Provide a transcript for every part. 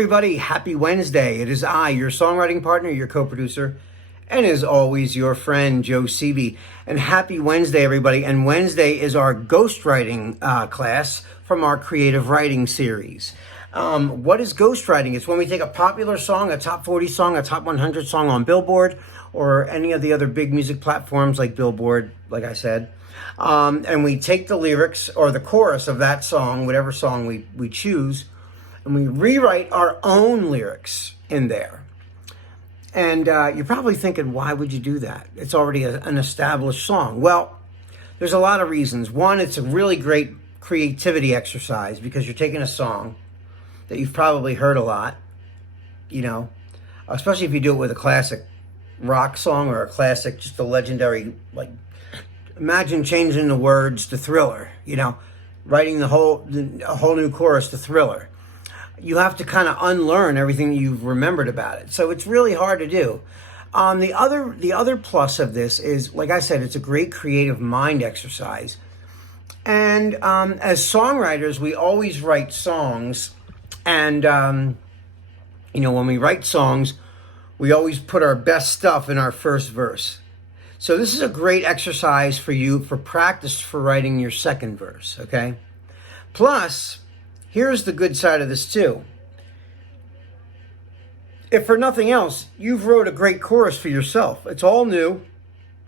everybody. Happy Wednesday. It is I, your songwriting partner, your co-producer, and as always, your friend, Joe Seavey. And happy Wednesday, everybody. And Wednesday is our ghostwriting class from our creative writing series. What is ghostwriting? It's when we take a popular song, a top 40 song, a top 100 song on Billboard, or any of the other big music platforms like Billboard, like I said, and we take the lyrics or the chorus of that song, whatever song we choose, and we rewrite our own lyrics in there. And you're probably thinking, why would you do that? It's already an established song. Well, there's a lot of reasons. One, it's a really great creativity exercise because you're taking a song that you've probably heard a lot, you know, especially if you do it with a classic rock song or a classic, just a legendary, like, imagine changing the words to Thriller, you know, writing a whole new chorus to Thriller. You have to kind of unlearn everything you've remembered about it. So it's really hard to do. The other plus of this is, like I said, it's a great creative mind exercise. And as songwriters, we always write songs. And, you know, when we write songs, we always put our best stuff in our first verse. So this is a great exercise for you for practice for writing your second verse, okay? Plus, here's the good side of this too. If for nothing else, you've wrote a great chorus for yourself. It's all new.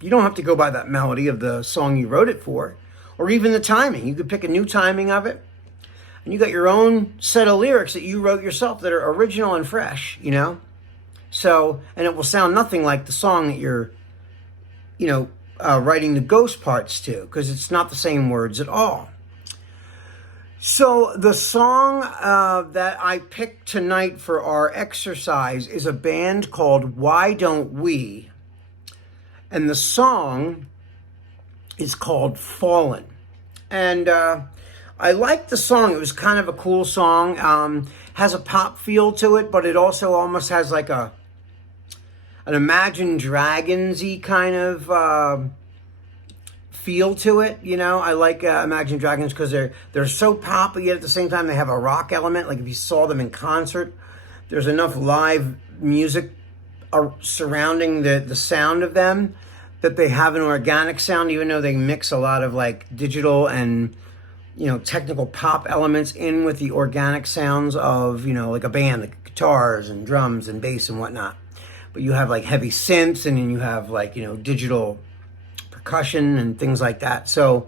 You don't have to go by that melody of the song you wrote it for, or even the timing. You could pick a new timing of it, and you got your own set of lyrics that you wrote yourself that are original and fresh, you know? So, and it will sound nothing like the song that you're, you know, writing the ghost parts to, because it's not the same words at all. So the song that I picked tonight for our exercise is a band called Why Don't We? And the song is called Fallen. And I liked the song. It was kind of a cool song. Has a pop feel to it, but it also almost has like an Imagine Dragons-y kind of feel to it, you know. I like Imagine Dragons because they're so pop, but yet at the same time they have a rock element. Like if you saw them in concert, there's enough live music surrounding the sound of them that they have an organic sound, even though they mix a lot of like digital and, you know, technical pop elements in with the organic sounds of, you know, like a band, like guitars and drums and bass and whatnot. But you have like heavy synths, and then you have like, you know, digital percussion and things like that. So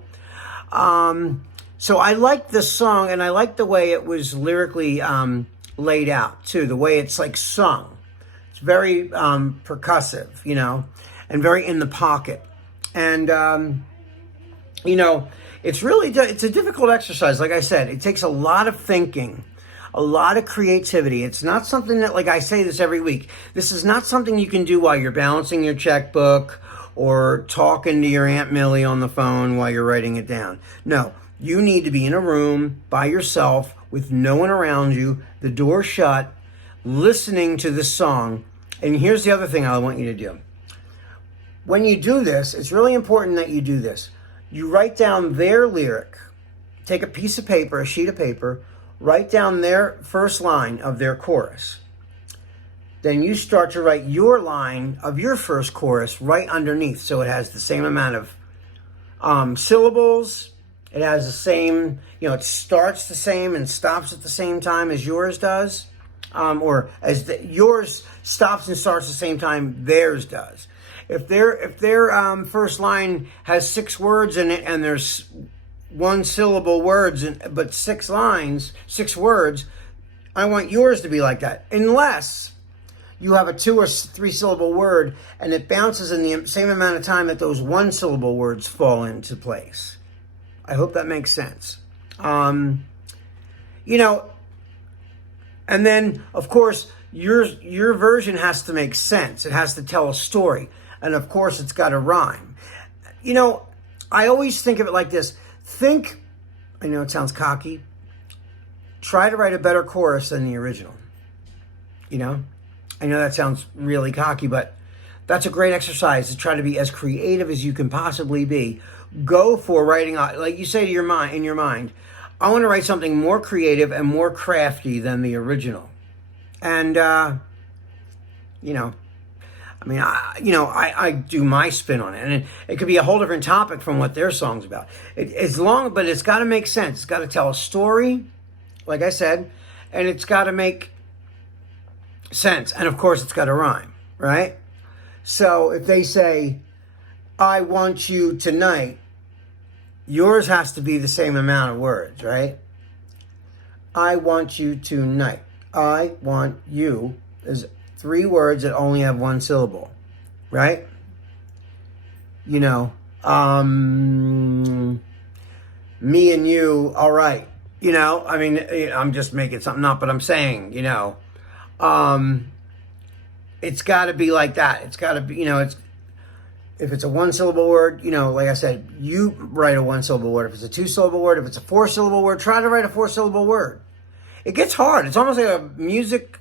I liked this song, and I liked the way it was lyrically laid out too, the way it's like sung. It's very percussive, you know, and very in the pocket. And, you know, it's a difficult exercise. Like I said, it takes a lot of thinking, a lot of creativity. It's not something that, like I say this every week, this is not something you can do while you're balancing your checkbook or talking to your Aunt Millie on the phone while you're writing it down. No, you need to be in a room by yourself with no one around you, the door shut, listening to this song. And here's the other thing I want you to do. When you do this, it's really important that you do this. You write down their lyric. Take a piece of paper, a sheet of paper, write down their first line of their chorus. Then you start to write your line of your first chorus right underneath. So it has the same amount of syllables. It has the same, you know, it starts the same and stops at the same time as yours does. Or as yours stops and starts at the same time theirs does. If their first line has 6 words in it and there's one syllable words, but 6 lines, 6 words, I want yours to be like that. Unless you have a 2 or 3 syllable word and it bounces in the same amount of time that those 1 syllable words fall into place. I hope that makes sense. You know, and then of course your version has to make sense. It has to tell a story. And of course it's got to rhyme. You know, I always think of it like this. I know it sounds cocky, try to write a better chorus than the original. You know, I know that sounds really cocky, but that's a great exercise to try to be as creative as you can possibly be. Go for writing, like you say to in your mind, I want to write something more creative and more crafty than the original. And, you know, I mean, I do my spin on it, and it could be a whole different topic from what their song's about. But it's got to make sense. It's got to tell a story, like I said, and it's got to make sense. And of course, it's got to rhyme, right? So if they say, I want you tonight, yours has to be the same amount of words, right? I want you tonight. I want you is 3 words that only have 1 syllable, right? You know, me and you, all right. You know, I mean, I'm just making something up, but I'm saying, you know, it's got to be like that. It's got to be, you know, if it's a 1-syllable word, you know, like I said, you write a 1-syllable word. If it's a 2-syllable word, if it's a 4-syllable word, try to write a 4-syllable word. It gets hard. It's almost like a music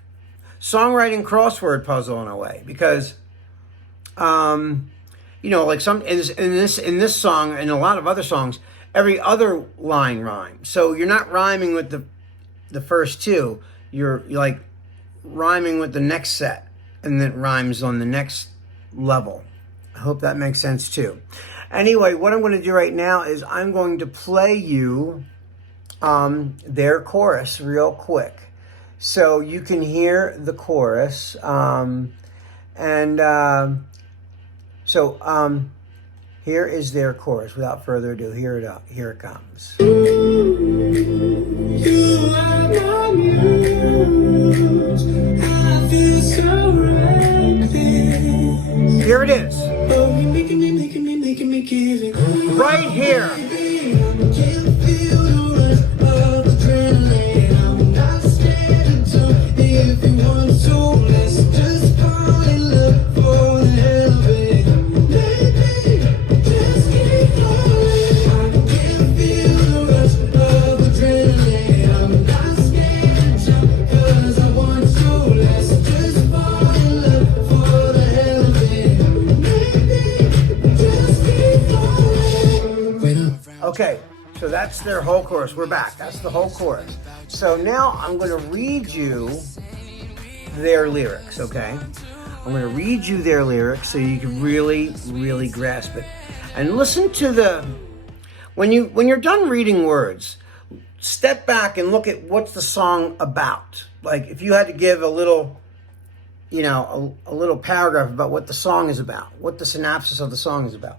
songwriting crossword puzzle in a way, because, you know, like in this song and a lot of other songs, every other line rhymes. So you're not rhyming with the first 2. You're like rhyming with the next set, and then it rhymes on the next level. I hope that makes sense too. Anyway, what I'm going to do right now is I'm going to play you their chorus real quick, so you can hear the chorus. Here is their chorus. Without further ado, here it comes. You are my muse. I feel so reckless. Here it is. Oh, you're making me give it. Right here. Okay, so that's their whole chorus. We're back. That's the whole chorus. So now I'm going to read you their lyrics, okay? I'm going to read you their lyrics so you can really, really grasp it. And listen to when you're done reading words, step back and look at what's the song about. Like if you had to give a little, you know, a little paragraph about what the song is about, what the synopsis of the song is about.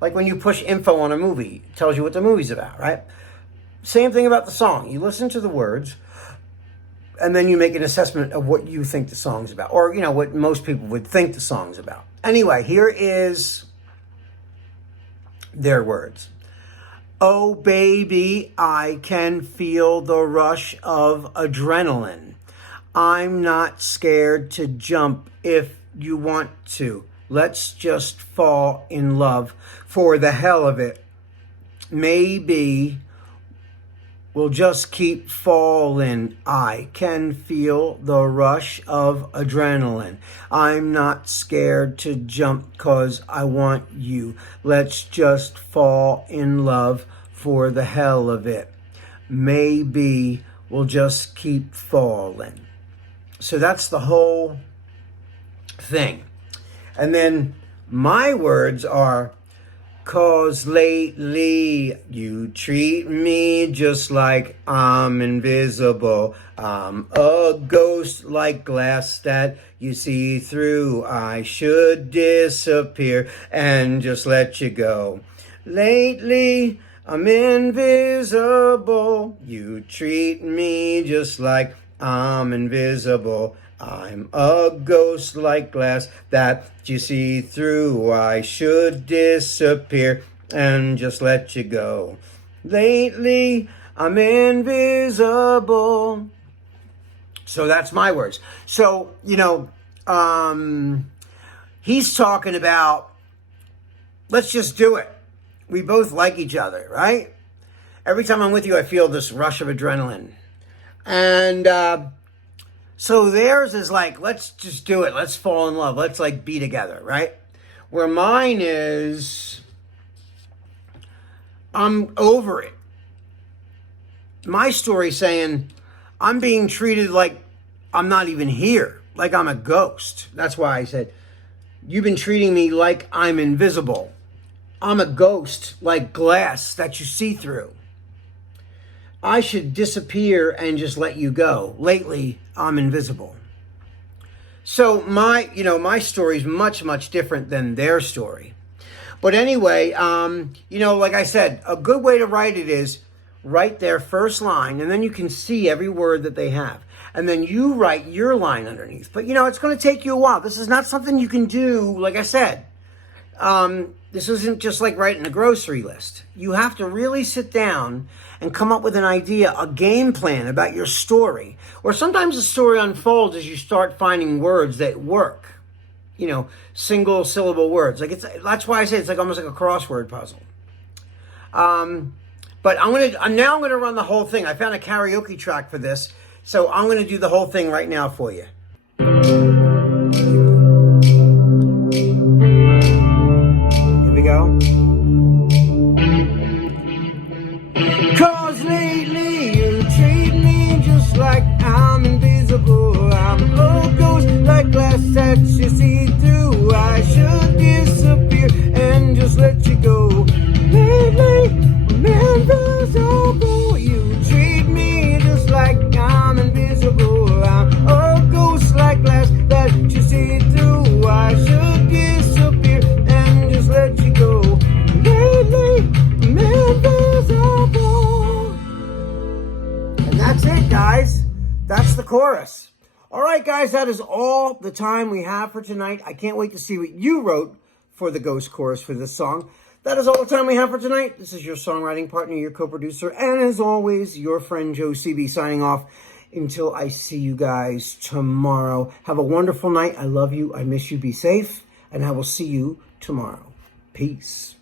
Like when you push info on a movie, it tells you what the movie's about, right? Same thing about the song. You listen to the words, and then you make an assessment of what you think the song's about, or, you know, what most people would think the song's about. Anyway, here is their words. Oh, baby, I can feel the rush of adrenaline. I'm not scared to jump if you want to. Let's just fall in love for the hell of it. Maybe we'll just keep falling. I can feel the rush of adrenaline. I'm not scared to jump 'cause I want you. Let's just fall in love for the hell of it. Maybe we'll just keep falling. So that's the whole thing. And then my words are, 'cause lately you treat me just like I'm invisible. I'm a ghost like glass that you see through. I should disappear and just let you go. Lately I'm invisible. You treat me just like I'm invisible. I'm a ghost like glass that you see through. I should disappear and just let you go. Lately, I'm invisible. So that's my words. So, you know, he's talking about, let's just do it. We both like each other, right? Every time I'm with you, I feel this rush of adrenaline. And, so theirs is like, let's just do it. Let's fall in love. Let's like be together, right? Where mine is, I'm over it. My story saying, I'm being treated like I'm not even here, like I'm a ghost. That's why I said, you've been treating me like I'm invisible. I'm a ghost, like glass that you see through. I should disappear and just let you go. Lately, I'm invisible. So my story is much, much different than their story. But anyway, like I said, a good way to write it is write their first line, and then you can see every word that they have. And then you write your line underneath. But, it's going to take you a while. This is not something you can do, like I said. This isn't just like writing a grocery list. You have to really sit down and come up with an idea, a game plan about your story. Or sometimes the story unfolds as you start finding words that work. Single syllable words. That's why I say it's like almost like a crossword puzzle. But I'm gonna run the whole thing. I found a karaoke track for this, so I'm gonna do the whole thing right now for you. Here we go. 'Cause lately you treat me just like I'm invisible. I'm a ghost like glass that you see through. I should disappear and just let you go. Lately, I'm invisible. You treat me just like I'm invisible. I'm a ghost like glass that you see through. I should disappear and just let you go. Lately, I'm invisible. And that's it, guys. That's the chorus. All right, guys, that is all the time we have for tonight. I can't wait to see what you wrote for the ghost chorus for this song. That is all the time we have for tonight. This is your songwriting partner, your co-producer, and as always, your friend Joe CB signing off until I see you guys tomorrow. Have a wonderful night. I love you. I miss you. Be safe. And I will see you tomorrow. Peace.